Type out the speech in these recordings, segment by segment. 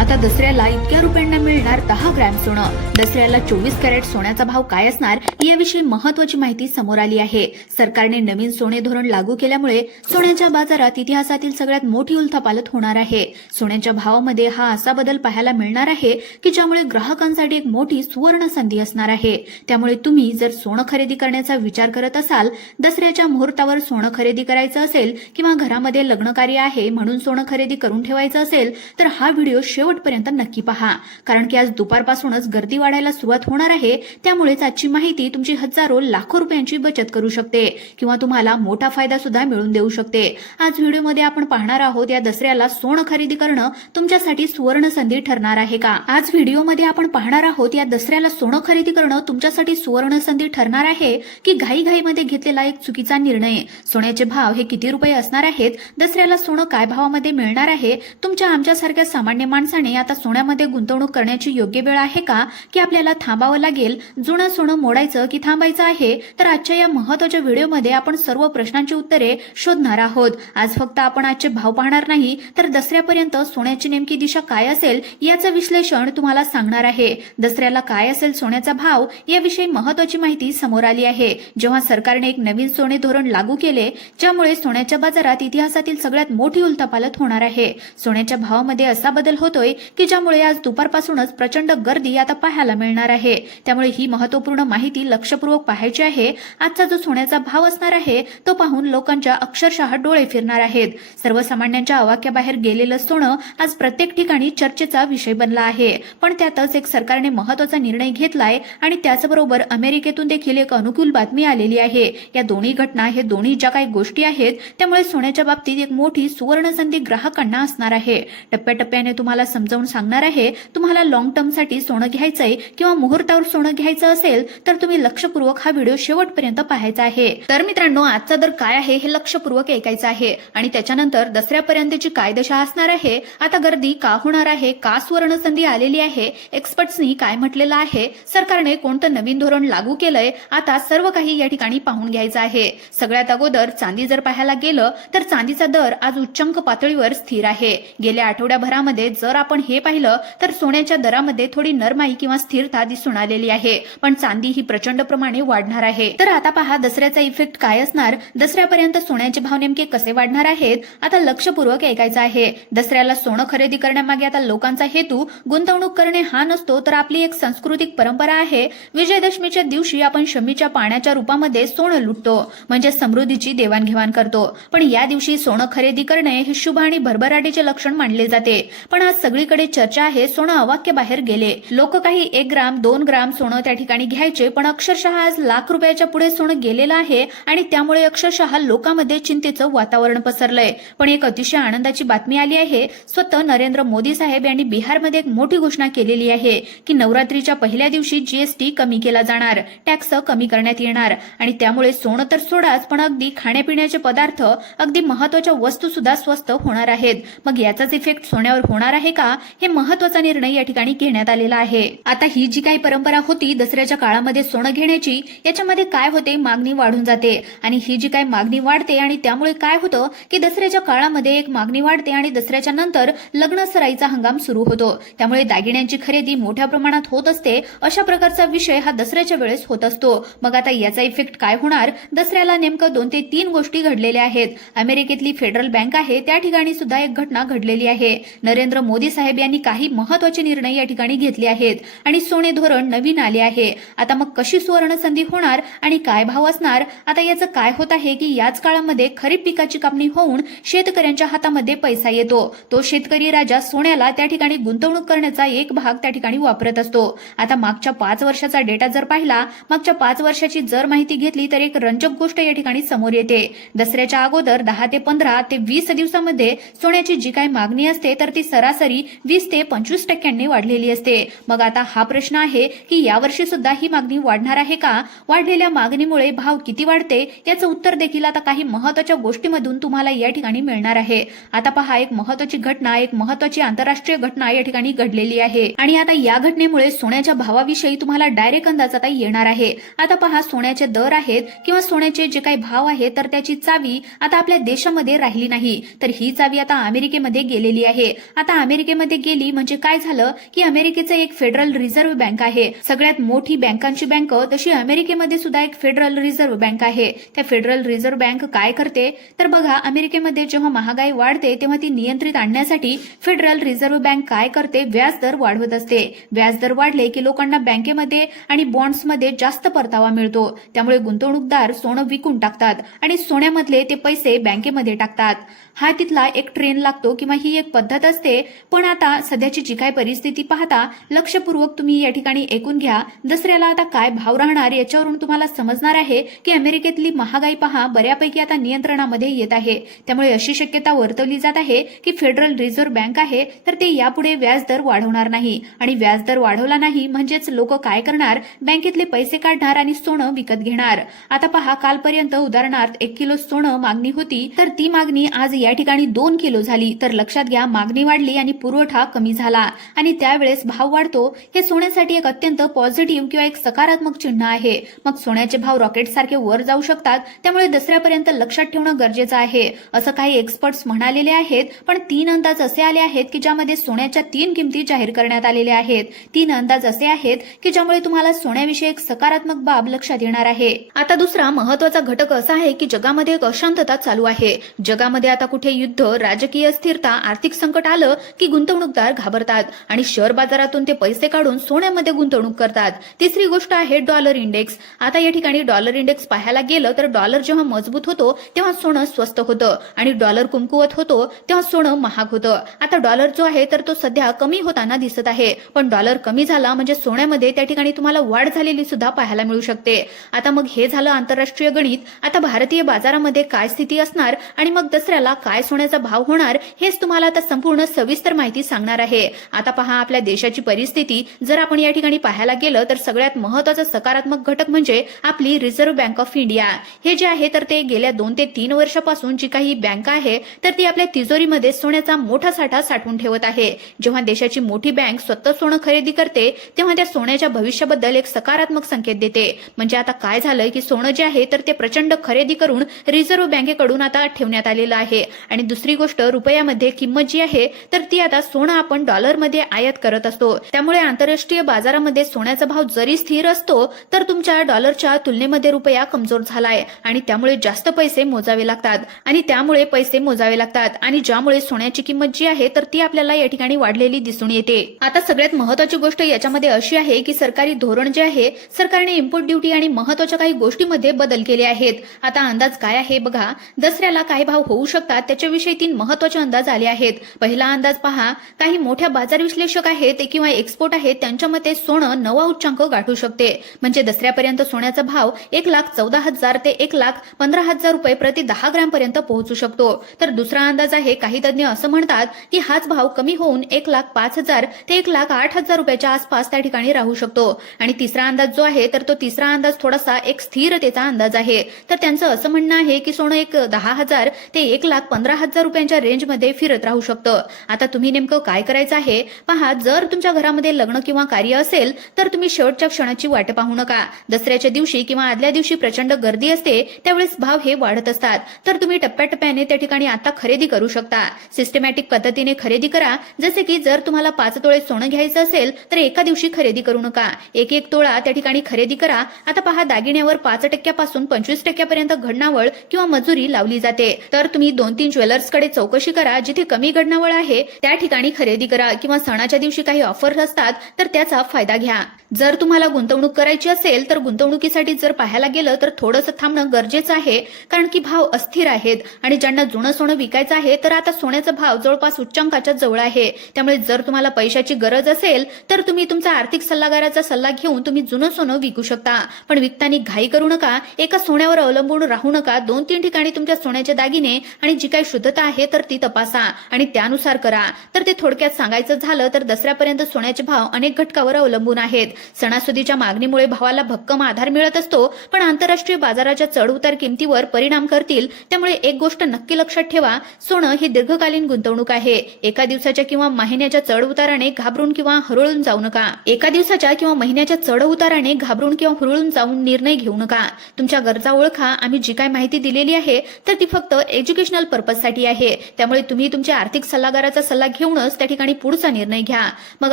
आता दसऱ्याला इतक्या रुपयांना मिळणार दहा ग्रॅम सोनं दसऱ्याला चोवीस कॅरेट सोन्याचा भाव काय असणार याविषयी महत्वाची माहिती समोर आली आहे सरकारने नवीन सोने धोरण लागू केल्यामुळे सोन्याच्या बाजारात इतिहासातील सगळ्यात मोठी उलथापालत होणार आहे सोन्याच्या भावामध्ये हा असा बदल पाहायला मिळणार आहे की ज्यामुळे ग्राहकांसाठी एक मोठी सुवर्ण संधी असणार आहे त्यामुळे तुम्ही जर सोनं खरेदी करण्याचा विचार करत असाल दसऱ्याच्या मुहूर्तावर सोनं खरेदी करायचं असेल किंवा घरामध्ये लग्नकार्य आहे म्हणून सोनं खरेदी करून ठेवायचं असेल तर हा व्हिडिओ व्हिडिओ शेवटपर्यंत नक्की पहा कारण की आज दुपारपासूनच गर्दी वाढायला सुरुवात होणार आहे त्यामुळेच आजची माहिती तुमची हजारो लाखो रुपयांची बचत करू शकते किंवा तुम्हाला मोठा फायदा सुद्धा मिळून देऊ शकते आज व्हिडिओमध्ये आपण पाहणार आहोत या दसऱ्याला सोनं खरेदी करणं तुमच्यासाठी सुवर्ण संधी ठरणार आहे का आज व्हिडिओमध्ये आपण पाहणार आहोत या दसऱ्याला सोनं खरेदी करणं तुमच्यासाठी सुवर्ण संधी ठरणार आहे की घाईघाईमध्ये घेतलेला एक चुकीचा निर्णय सोन्याचे भाव हे किती रुपये असणार आहेत दसऱ्याला सोनं काय भावामध्ये मिळणार आहे तुमच्या आमच्यासारख्या सामान्य माणसाने आता सोन्यामध्ये गुंतवणूक करण्याची योग्य वेळ आहे का की आपल्याला थांबावं लागेल जुनं सोनं मोडायचं की थांबायचं आहे तर आजच्या या महत्वाच्या व्हिडिओमध्ये आपण सर्व प्रश्नांची उत्तरे शोधणार आहोत आज फक्त आपण आजचे भाव पाहणार नाही तर दसऱ्यापर्यंत सोन्याची नेमकी दिशा काय असेल याचं विश्लेषण तुम्हाला सांगणार आहे दसऱ्याला काय असेल सोन्याचा भाव याविषयी महत्वाची माहिती समोर आली आहे जेव्हा सरकारने एक नवीन सोने धोरण लागू केले ज्यामुळे सोन्याच्या बाजारात इतिहासातील सगळ्यात मोठी उलतापालत होणार आहे सोन्याच्या भावामध्ये असा बदल होतोय की ज्यामुळे आज दुपारपासूनच प्रचंड गर्दी आता पाहायला मिळणार आहे त्यामुळे ही महत्वपूर्ण माहिती लक्षपूर्वक पाहायची आहे आजचा जो सोन्याचा भाव असणार आहे तो पाहून लोकांच्या अक्षरशः डोळे फिरणार आहेत सर्वसामान्यांच्या आवाक्याबाहेर गेलेलं सोनं आज प्रत्येक ठिकाणी चर्चेचा विषय बनला आहे पण त्यातच एक सरकारने महत्वाचा निर्णय घेतलाय आणि त्याचबरोबर अमेरिकेतून देखील एक अनुकूल बातमी आलेली आहे या दोन्ही घटना हे दोन्ही ज्या काही गोष्टी आहेत त्यामुळे सोन्याच्या बाबतीत एक मोठी सुवर्ण संधी ग्राहकांना असणार आहे टप्प्याटप्प्याने पद्धतीने तुम्हाला समजावून सांगणार आहे तुम्हाला लॉंग साठी सोनं घ्यायचं आहे किंवा मुहूर्तावर सोनं घ्यायचं असेल तर तुम्ही लक्षपूर्वक हा व्हिडिओ शेवटपर्यंत पाहायचा आहे तर मित्रांनो आजचा दर काय आहे हे लक्षपूर्वक ऐकायचं आहे आणि त्याच्यानंतर दसऱ्यापर्यंतची काय दशा असणार आहे आता गर्दी का होणार आहे का सुवर्ण संधी आलेली आहे एक्सपर्ट्सनी काय म्हटलेलं आहे सरकारने कोणतं नवीन धोरण लागू केलंय आता सर्व काही या ठिकाणी पाहून घ्यायचं आहे सगळ्यात अगोदर चांदी जर पाहायला गेलं तर चांदीचा दर आज उच्चांक पातळीवर स्थिर आहे गेल्या आठवड्याभरामध्ये दरामध्ये जर आपण हे पाहिलं तर सोन्याच्या दरामध्ये थोडी नरमाई किंवा स्थिरता दिसून आलेली आहे पण चांदी ही प्रचंड प्रमाणे वाढणार आहे तर आता पहा दसऱ्याचा इफेक्ट काय असणार दसऱ्यापर्यंत सोन्याचे भाव नेमके कसे वाढणार आहेत आता लक्षपूर्वक ऐकायचं आहे दसऱ्याला सोनं खरेदी करण्यामागे आता लोकांचा हेतू गुंतवणूक करणे हा नसतो तर आपली एक सांस्कृतिक परंपरा आहे विजयदशमीच्या दिवशी आपण शमीच्या पाण्याच्या रूपामध्ये सोनं लुटतो म्हणजे समृद्धीची देवाणघेवाण करतो पण या दिवशी सोनं खरेदी करणे हे शुभ आणि भरभराटीचे लक्षण मानले जाते पण आज सगळीकडे चर्चा आहे सोनं अवाक्य बाहेर गेले लोक काही एक ग्राम दोन ग्राम सोनं त्या ठिकाणी घ्यायचे पण अक्षरशः आज लाख रुपयाच्या पुढे सोनं गेलेलं आहे आणि त्यामुळे अक्षरशः लोकांमध्ये चिंतेचं वातावरण पसरलंय पण एक अतिशय आनंदाची बातमी आली आहे स्वतः नरेंद्र मोदी साहेब यांनी बिहारमध्ये एक मोठी घोषणा केलेली आहे की नवरात्रीच्या पहिल्या दिवशी जीएसटी कमी केला जाणार टॅक्स कमी करण्यात येणार आणि त्यामुळे सोनं तर सोडाच पण अगदी खाण्यापिण्याचे पदार्थ अगदी महत्वाच्या वस्तू सुद्धा स्वस्त होणार आहेत मग याचाच इफेक्ट सोन्यावर होणार होणार आहे का हे महत्वाचा निर्णय या ठिकाणी घेण्यात आलेला आहे आता ही जी काही परंपरा होती दसऱ्याच्या काळामध्ये सोनं घेण्याची याच्यामध्ये काय होते मागणी वाढून जाते आणि ही जी काय मागणी वाढते आणि त्यामुळे काय होतं की दसऱ्याच्या काळामध्ये एक मागणी वाढते आणि दसऱ्याच्या नंतर लग्न सराईचा हंगाम सुरू होतो त्यामुळे दागिन्यांची खरेदी मोठ्या प्रमाणात होत असते अशा प्रकारचा विषय हा दसऱ्याच्या वेळेस होत असतो मग आता याचा इफेक्ट काय होणार दसऱ्याला नेमकं दोन ते तीन गोष्टी घडलेल्या आहेत अमेरिकेतली फेडरल बँक आहे त्या ठिकाणी सुद्धा एक घटना घडलेली आहे नरेंद्र नरेंद्र मोदी साहेब यांनी काही महत्वाचे निर्णय या ठिकाणी घेतले आहेत आणि सोने धोरण नवीन आले आहे आता मग कशी सुवर्ण संधी होणार आणि काय भाव असणार आता याचं काय होत आहे की याच काळामध्ये खरीप पिकाची कापणी होऊन शेतकऱ्यांच्या हातामध्ये पैसा येतो तो शेतकरी राजा सोन्याला त्या ठिकाणी गुंतवणूक करण्याचा एक भाग त्या ठिकाणी वापरत असतो आता मागच्या पाच वर्षाचा डेटा जर पाहिला मागच्या पाच वर्षाची जर माहिती घेतली तर एक रंजक गोष्ट या ठिकाणी समोर येते दसऱ्याच्या अगोदर दहा ते पंधरा ते वीस दिवसामध्ये सोन्याची जी काय मागणी असते तर ती सर सरासरी वीस ते पंचवीस टक्क्यांनी वाढलेली असते मग आता हा प्रश्न आहे की यावर्षी सुद्धा ही मागणी वाढणार आहे का वाढलेल्या मागणीमुळे भाव किती वाढते याचं उत्तर देखील आता काही महत्वाच्या गोष्टीमधून तुम्हाला या ठिकाणी मिळणार आहे आता पहा एक महत्वाची घटना एक महत्वाची आंतरराष्ट्रीय घटना या ठिकाणी घडलेली आहे आणि आता या घटनेमुळे सोन्याच्या भावाविषयी तुम्हाला डायरेक्ट अंदाज आता येणार आहे आता पहा सोन्याचे दर आहेत किंवा सोन्याचे जे काही भाव आहेत तर त्याची चावी आता आपल्या देशामध्ये राहिली नाही तर ही चावी आता अमेरिकेमध्ये गेलेली आहे आता आता अमेरिकेमध्ये गेली म्हणजे काय झालं की अमेरिकेचं एक फेडरल रिझर्व्ह बँक आहे सगळ्यात मोठी बँकांची बँक तशी अमेरिकेमध्ये सुद्धा एक फेडरल रिझर्व्ह बँक आहे त्या फेडरल रिझर्व्ह बँक काय करते तर बघा अमेरिकेमध्ये जेव्हा महागाई वाढते तेव्हा ती नियंत्रित आणण्यासाठी फेडरल रिझर्व्ह बँक काय करते व्याजदर वाढवत असते व्याजदर वाढले की लोकांना बँकेमध्ये आणि बॉन्ड्समध्ये जास्त परतावा मिळतो त्यामुळे गुंतवणूकदार सोनं विकून टाकतात आणि सोन्यामधले ते पैसे बँकेमध्ये टाकतात हा तिथला एक ट्रेन लागतो किंवा ही एक पद्धत असते पण आता सध्याची जी काय परिस्थिती पाहता लक्षपूर्वक तुम्ही या ठिकाणी ऐकून घ्या दसऱ्याला आता काय भाव राहणार याच्यावरून तुम्हाला समजणार आहे की अमेरिकेतली महागाई पहा बऱ्यापैकी आता नियंत्रणामध्ये येत आहे त्यामुळे अशी शक्यता वर्तवली जात आहे की फेडरल रिझर्व्ह बँक आहे तर ते यापुढे व्याजदर वाढवणार नाही आणि व्याजदर वाढवला नाही म्हणजेच लोक काय करणार बँकेतले पैसे काढणार आणि सोनं विकत घेणार आता पहा कालपर्यंत उदाहरणार्थ एक किलो सोनं मागणी होती तर ती मागणी आज या ठिकाणी दोन किलो झाली तर लक्षात घ्या मागणी वाढ वाढली आणि पुरवठा कमी झाला आणि त्यावेळेस भाव वाढतो हे सोन्यासाठी एक अत्यंत पॉझिटिव्ह किंवा एक सकारात्मक चिन्ह आहे मग सोन्याचे भाव रॉकेट सारखे वर जाऊ शकतात त्यामुळे दसऱ्यापर्यंत लक्षात ठेवणं गरजेचं आहे असं काही एक्सपर्ट्स म्हणालेले आहेत पण तीन अंदाज असे आले आहेत की ज्यामध्ये सोन्याच्या तीन किमती जाहीर करण्यात आलेल्या आहेत तीन अंदाज असे आहेत की ज्यामुळे तुम्हाला सोन्याविषयी एक सकारात्मक बाब लक्षात येणार आहे आता दुसरा महत्वाचा घटक असा आहे की जगामध्ये एक अशांतता चालू आहे जगामध्ये आता कुठे युद्ध राजकीय स्थिरता आर्थिक संकट आलं की गुंतवणूकदार घाबरतात आणि शेअर बाजारातून ते पैसे काढून सोन्यामध्ये गुंतवणूक करतात तिसरी गोष्ट आहे डॉलर इंडेक्स आता या ठिकाणी डॉलर इंडेक्स पाहायला गेलं तर डॉलर जेव्हा मजबूत होतो तेव्हा सोनं स्वस्त होतं आणि डॉलर कुमकुवत होतो तेव्हा सोनं महाग होतं आता डॉलर जो आहे तर तो सध्या कमी होताना दिसत आहे पण डॉलर कमी झाला म्हणजे सोन्यामध्ये त्या ठिकाणी तुम्हाला वाढ झालेली सुद्धा पाहायला मिळू शकते आता मग हे झालं आंतरराष्ट्रीय गणित आता भारतीय बाजारामध्ये काय स्थिती असणार आणि मग दसऱ्याला काय सोन्याचा भाव होणार हेच तुम्हाला आता संपूर्ण सविस्तर माहिती सांगणार आहे आता पहा आपल्या देशाची परिस्थिती जर आपण या ठिकाणी पाहायला गेलं तर सगळ्यात महत्वाचा सकारात्मक घटक म्हणजे आपली रिझर्व्ह बँक ऑफ इंडिया हे जे आहे तर ते गेल्या दोन ते तीन वर्षापासून जी काही बँक आहे तर ती आपल्या तिजोरीमध्ये सोन्याचा मोठा साठा साठवून ठेवत आहे जेव्हा देशाची मोठी बँक स्वतः सोनं खरेदी करते तेव्हा त्या सोन्याच्या भविष्याबद्दल एक सकारात्मक संकेत देते म्हणजे आता काय झालं की सोनं जे आहे तर ते प्रचंड खरेदी करून रिझर्व्ह बँकेकडून आता ठेवण्यात आलेलं आहे आणि दुसरी गोष्ट रुपयामध्ये किंमत जी आहे तर ती आता सोनं आपण डॉलरमध्ये आयात करत असतो त्यामुळे आंतरराष्ट्रीय बाजारामध्ये सोन्याचा भाव जरी स्थिर असतो तर तुमच्या डॉलरच्या तुलनेमध्ये रुपया कमजोर झालाय आणि त्यामुळे जास्त पैसे मोजावे लागतात आणि त्यामुळे पैसे मोजावे लागतात आणि ज्यामुळे सोन्याची किंमत जी आहे तर ती आपल्याला या ठिकाणी वाढलेली दिसून येते आता सगळ्यात महत्वाची गोष्ट याच्यामध्ये अशी आहे की सरकारी धोरण जे आहे सरकारने इम्पोर्ट ड्युटी आणि महत्वाच्या काही गोष्टीमध्ये बदल केले आहेत आता अंदाज काय आहे बघा दसऱ्याला काय भाव होऊ शकतात त्याच्याविषयी तीन महत्वाचे अंदाज आले आहेत पहिला अंदाज पहा काही मोठ्या बाजार विश्लेषक आहेत किंवा एक्सपोर्ट आहेत त्यांच्या मते सोनं नवा उच्चांक गाठू शकते म्हणजे दसऱ्यापर्यंत सोन्याचा भाव एक लाख चौदा हजार ते एक लाख पंधरा हजार रुपये प्रति दहा पर्यंत पोहोचू शकतो तर दुसरा अंदाज आहे काही तज्ज्ञ असं म्हणतात की हाच भाव कमी होऊन एक लाख पाच हजार ते एक लाख आठ हजार रुपयाच्या आसपास त्या ठिकाणी राहू शकतो आणि तिसरा अंदाज जो आहे तर तो तिसरा अंदाज थोडासा एक स्थिरतेचा अंदाज आहे तर त्यांचं असं म्हणणं आहे की सोनं एक दहा हजार ते एक लाख पंधरा हजार रुपयांच्या रेंजमध्ये फिरत राहू शकतं आता तुम्ही नेमकं काय करायचं आहे पहा जर तुमच्या घरामध्ये लग्न किंवा कार्य असेल तर तुम्ही शेवटच्या क्षणाची वाट पाहू नका दसऱ्याच्या दिवशी किंवा आदल्या दिवशी प्रचंड गर्दी असते त्यावेळेस भाव हे वाढत असतात तर तुम्ही टप्प्याटप्प्याने त्या ठिकाणी आता खरेदी करू शकता सिस्टमॅटिक पद्धतीने खरेदी करा जसे की जर तुम्हाला पाच तोळे सोनं घ्यायचं असेल तर एका दिवशी खरेदी करू नका एक एक तोळा त्या ठिकाणी खरेदी करा आता पहा दागिन्यावर पाच टक्क्यापासून पंचवीस टक्क्यापर्यंत घडणावळ किंवा मजुरी लावली जाते तर तुम्ही दोन तीन ज्वेलर्सकडे चौकशी करा जिथे कमी घडणावळ आहे त्या ठिकाणी खरेदी करा किंवा सणाच्या दिवशी काही ऑफर असतात तर त्याचा फायदा घ्या जर तुम्हाला गुंतवणूक करायची असेल तर गुंतवणुकीसाठी जर पाहायला गेलं तर थोडंसं थांबणं गरजेचं आहे कारण की भाव अस्थिर आहेत आणि ज्यांना जुनं सोनं विकायचं आहे तर आता सोन्याचा भाव जवळपास उच्चांकाच्या जवळ आहे त्यामुळे जर तुम्हाला पैशाची गरज असेल तर तुम्ही तुमचा आर्थिक सल्लागाराचा सल्ला घेऊन तुम्ही जुनं सोनं विकू शकता पण विकतानी घाई करू नका एका सोन्यावर अवलंबून राहू नका दोन तीन ठिकाणी तुमच्या सोन्याचे दागिने आणि जी काही शुद्धता आहे तर ती तपासा आणि त्यानुसार करा तर ते थोडक्यात सांगायचं झालं तर दसऱ्यापर्यंत सोन्याचे भाव अनेक घटकावर अवलंबून आहेत सणासुदीच्या मागणीमुळे भावाला भक्कम आधार मिळत असतो पण आंतरराष्ट्रीय बाजाराच्या चढउतार किमतीवर परिणाम करतील त्यामुळे एक गोष्ट नक्की लक्षात ठेवा सोनं ही दीर्घकालीन गुंतवणूक आहे एका दिवसाच्या किंवा महिन्याच्या चढउताराने घाबरून किंवा हरळून जाऊ नका एका दिवसाच्या किंवा महिन्याच्या चढउताराने घाबरून किंवा हुरळून जाऊन निर्णय घेऊ नका तुमच्या गरजा ओळखा आम्ही जी काय माहिती दिलेली आहे तर ती फक्त एज्युकेशनल पर्पजसाठी आहे त्यामुळे तुम्ही तुमच्या आर्थिक सल्लागार मंडळाचा सल्ला घेऊनच त्या ठिकाणी पुढचा निर्णय घ्या मग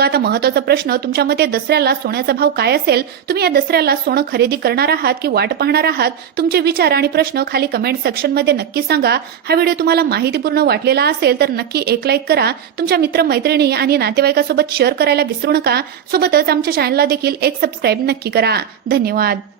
आता महत्वाचा प्रश्न तुमच्या मते दसऱ्याला सोन्याचा भाव काय असेल तुम्ही या दसऱ्याला सोनं खरेदी करणार आहात की वाट पाहणार आहात तुमचे विचार आणि प्रश्न खाली कमेंट सेक्शनमध्ये नक्की सांगा हा व्हिडिओ तुम्हाला माहितीपूर्ण वाटलेला असेल तर नक्की एक लाईक करा तुमच्या मित्र मैत्रिणी आणि नातेवाईकासोबत शेअर करायला विसरू नका सोबतच आमच्या चॅनलला देखील एक सबस्क्राईब नक्की करा धन्यवाद